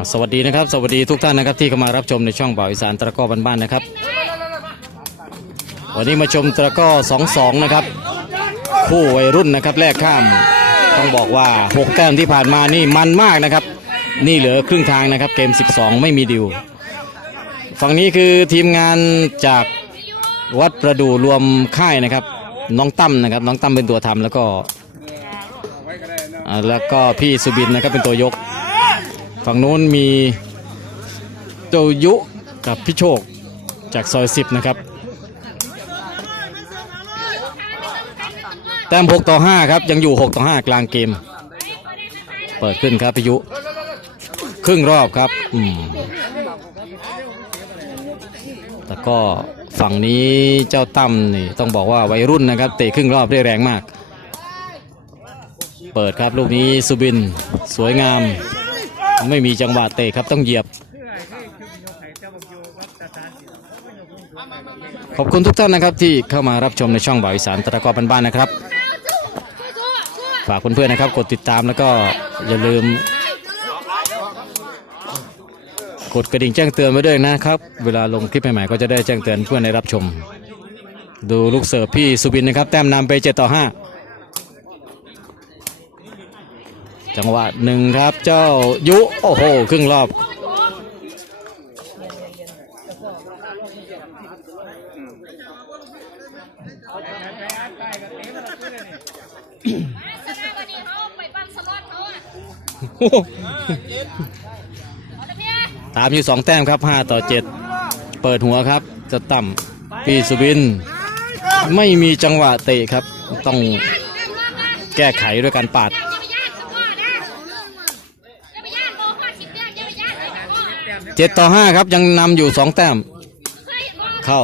สวัสดีนะครับ สวัสดีทุกท่านนะครับที่เข้ามารับชมในช่องบ่าวอีสานตะก้อบ้านๆนะครับ วันนี้มาชมตะก้อสองสองนะครับ คู่วัยรุ่นนะครับแลกข้าม ต้องบอกว่า6แต้มที่ผ่านมานี่มันมากนะครับ นี่เหลือครึ่งทางนะครับ เกม 12 ไม่มีดิว ฝั่งนี้คือทีมงานจากวัดประดูรวมค่ายนะครับ น้องตั้มนะครับ น้องตั้มเป็นตัวทำแล้วก็ แล้วก็พี่สุบินนะครับเป็นตัวยก ฝั่งโน้นมีเจ้ายุกับพี่โชคจากซอยสิบนะครับ แต้ม6ต่อ5ครับ ยังอยู่6ต่อ5กลางเกม เปิดขึ้นครับพี่ยุ ครึ่งรอบครับอืมแต่ก็ฝั่งนี้เจ้าตั้มนี่ต้องบอกว่าวัยรุ่นนะครับ เตะครึ่งรอบได้แรงมาก เปิดครับลูกนี้สุบินสวยงาม ไม่มีจังหวะเตะครับต้องเหยียบ ขอบคุณทุกท่านนะครับที่เข้ามารับชมในช่องบ่าวอีสานตะกอบ้านๆนะครับ ฝากเพื่อนๆนะครับ กดติดตามแล้วก็อย่าลืม กดกระดิ่งแจ้งเตือนไว้ด้วยนะครับ เวลาลงคลิปใหม่ๆก็จะได้แจ้งเตือนเพื่อนได้รับชม ดูลูกเสิร์ฟพี่สุบินนะครับ แต้มนำไป7ต่อ5 จังหวะหนึ่งครับเจ้ายุ โอ้โหครึ่งรอบ สนาวันนี้เขาไปบังสล็อตเขาอะเอาละเมียตามอยู่สองแต้มครับ5ต่อ7เปิดหัวครับ จะต่ำพีสุบิน ไม่มีจังหวะเตะครับ ต้องแก้ไขด้วยการปาด สกอร์7ต่อ5ครับยังนำอยู่2แต้ม เข้า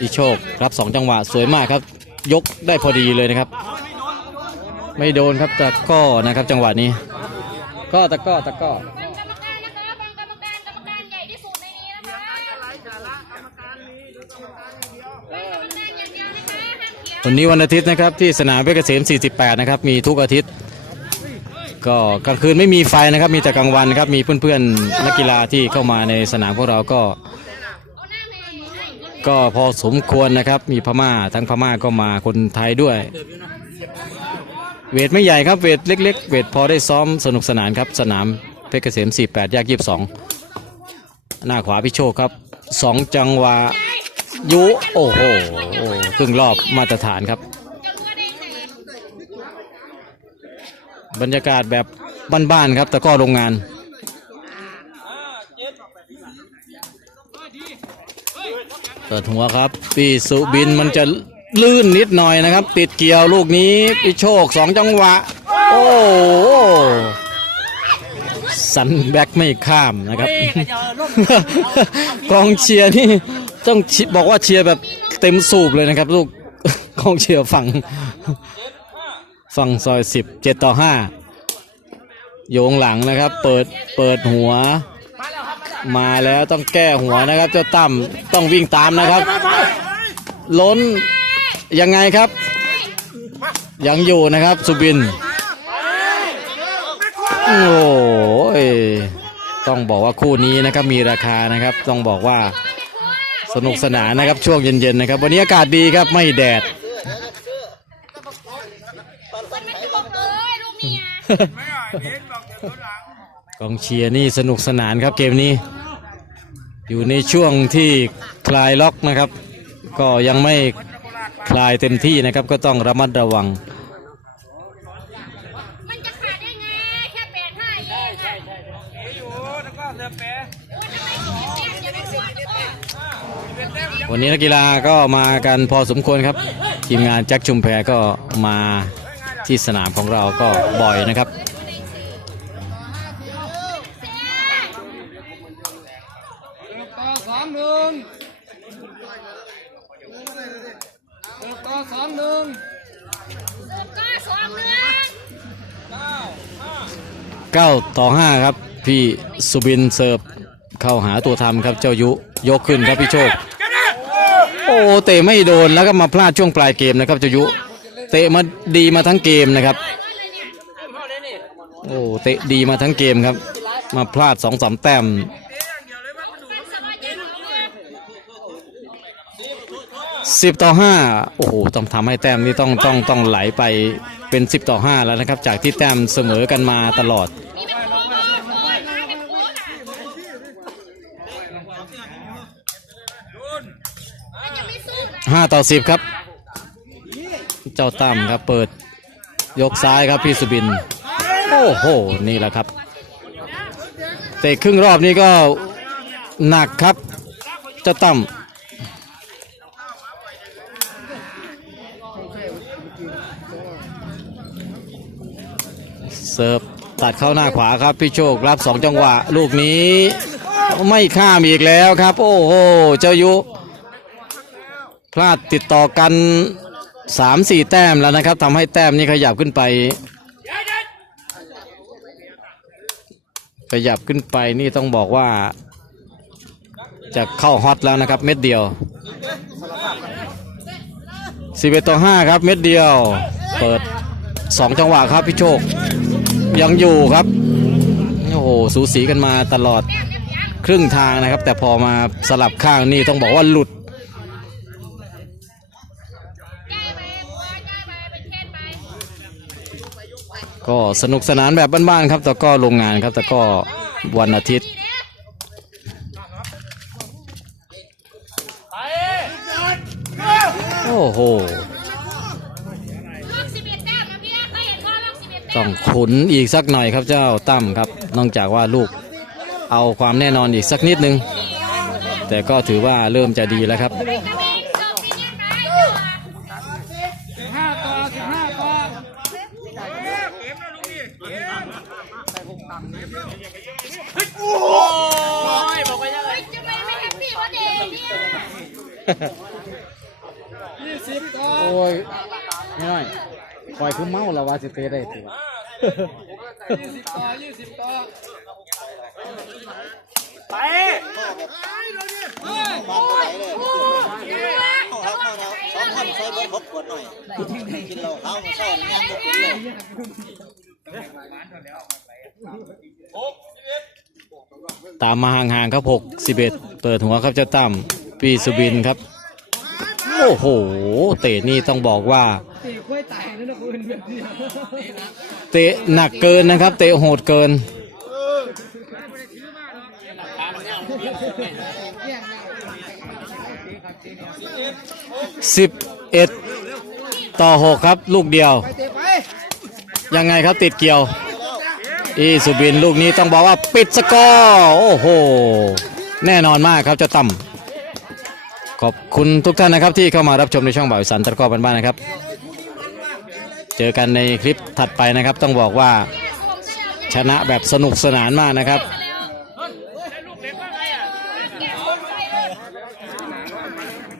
อีโชครับ2จังหวะสวยมากครับ ยกได้พอดีเลยนะครับ ไม่โดนครับตะก้อนะครับ จังหวะนี้ก็ตะก้อตะก้อฟังกรรมการนะคะฟังกรรมการกรรมการใหญ่ที่สุดในนี้นะคะฟังกรรมการอย่างเดียวนะคะห้ามเขียนวันนี้วันอาทิตย์นะครับที่สนามเพชรเกษม 48 นะครับ มีทุกอาทิตย์ ก็กลางคืนไม่มีไฟนะครับ มีแต่กลางวันครับ มีเพื่อนๆนักกีฬาที่เข้ามาในสนามพวกเราก็ ก็พอสมควรนะครับ มีพม่าทั้งพม่าก็มาคนไทยด้วย เวทไม่ใหญ่ครับเวทเล็ก ๆ เวทพอได้ซ้อมสนุกสนานครับ สนามเพชรเกษม 48 แยก 22 หน้าขวาพิโชคครับ 2 จังหวะยุโอ้โหครึ่งรอบมาตรฐานครับ จะรู้ว่าได้ไง บรรยากาศแบบบ้านๆครับแต่ก็โรงงานเปิดหัวครับปีสุบินมันจะลื่นนิดหน่อยนะครับ ติดเกี่ยวลูกนี้ปีโชคสองจังหวะ โอ้โสันแบ็กไม่ข้ามนะครับกองเชียร์นี่ต้องบอกว่าเชียร์แบบเต็มสูบเลยนะครับ ลูกกองเชียร์ฝั่ง ฝั่งซอยสิบเจ็ดต่อห้าโยงหลังนะครับ เปิดเปิดหัว มาแล้วต้องแก้หัวนะครับเจ้าตั้มต้องวิ่งตามนะครับ ล้นยังไงครับ ยังอยู่นะครับสุบิน โอ้ยต้องบอกว่าคู่นี้นะครับมีราคานะครับ ต้องบอกว่าสนุกสนานนะครับช่วงเย็นๆนะครับ วันนี้อากาศดีครับไม่แดด คนมันจะบอกเลยลูก เมียกองเชียร์นี่สนุกสนานครับเกมนี้ อยู่ในช่วงที่คลายล็อกนะครับ ก็ยังไม่คลายเต็มที่นะครับก็ต้องระมัดระวัง มันจะขาดได้ไง แค่แปดห้าเองอะโอ้ทำไมถึงเปลี่ยนอย่าไปสวนก็วันนี้นักกีฬาก็มากันพอสมควรครับ ทีมงานแจ็คชุมแพรก็มา ที่สนามของเราก็บ่อยนะครับต่อสองหนึ่งต่อสองหนึ่งก็สองเดือน9ต่อ 5 ครับ พี่สุบินเสิร์ฟเข้าหาตัวทำครับเจ้ายุยกขึ้นครับพี่โชค โอ้เตะไม่โดนแล้วก็มาพลาดช่วงปลายเกมนะครับเจ้ายุ เตะมาดีมาทั้งเกมนะครับ โอ้เตะดีมาทั้งเกมครับ มาพลาดสองสามแต้มสิบต่อห้าโอ้โหต้องทำให้แต้มนี้ต้องต้องต้องไหลไปเป็นสิบต่อห้าแล้วนะครับ จากที่แต้มเสมอกันมาตลอดห้าต่อสิบครับ เจ้าตั้มครับเปิดยกซ้ายครับพี่สุบิน โอ้โห นี่แหละครับเตะครึ่งรอบนี้ก็หนักครับเจ้าตั้มเสิร์ฟตัดเข้าหน้าขวาครับพี่โชครับสองจังหวะ ลูกนี้ไม่ข้ามอีกแล้วครับ โอ้โห เจ้ายุ พลาดติดต่อกัน สามสี่แต้มแล้วนะครับทำให้แต้มนี้ขยับขึ้นไป ขยับขึ้นไปนี่ต้องบอกว่า จะเข้าฮอตแล้วนะครับ เม็ดเดียว11ต่อ5ครับ เม็ดเดียว เปิด2จังหวะครับพี่โชค ยังอยู่ครับโอ้โหสูสีกันมาตลอดครึ่งทางนะครับ แต่พอมาสลับข้างนี่ต้องบอกว่าหลุด ก็สนุกสนานแบบบ้านๆครับแต่ก็โรงงานครับแต่ก็วันอาทิตย์โอ้โหส่องขุนอีกสักหน่อยครับเจ้าตั้มครับนอกจากว่าลูกเอาความแน่นอนอีกสักนิดนึง แต่ก็ถือว่าเริ่มจะดีแล้วครับ ยี่สิบต่อโอ้ยน้อยคอยคือเมาแล้วว่าสิเตได้ติยี่สิบต่อยี่สิบต่อเขาเขาเราสองคนช่วยเบิ้ลครบขวดหน่อยกินเหล้าเขามาเข้าแง่งบุกเลยตามมาห่างๆครับหกสิบเอ็ดเปิดหัวครับเจ้าตั้ม ปีสุบินครับ โอ้โห เตะนี่ต้องบอกว่า เตะหนักเกินนะครับ เตะโหดเกิน สิบเอ็ดต่อหกครับ ลูกเดียว ยังไงครับติดเกี่ยว อีสุบินลูกนี้ต้องบอกว่าปิดสกอร์ โอ้โห แน่นอนมากครับเจะต่ำ ขอบคุณทุกท่านนะครับที่เข้ามารับชมในช่องบ่าวสันตะกร้อบ้านๆนะครับ เจอกันในคลิปถัดไปนะครับ ต้องบอกว่าชนะแบบสนุกสนานมากนะครับ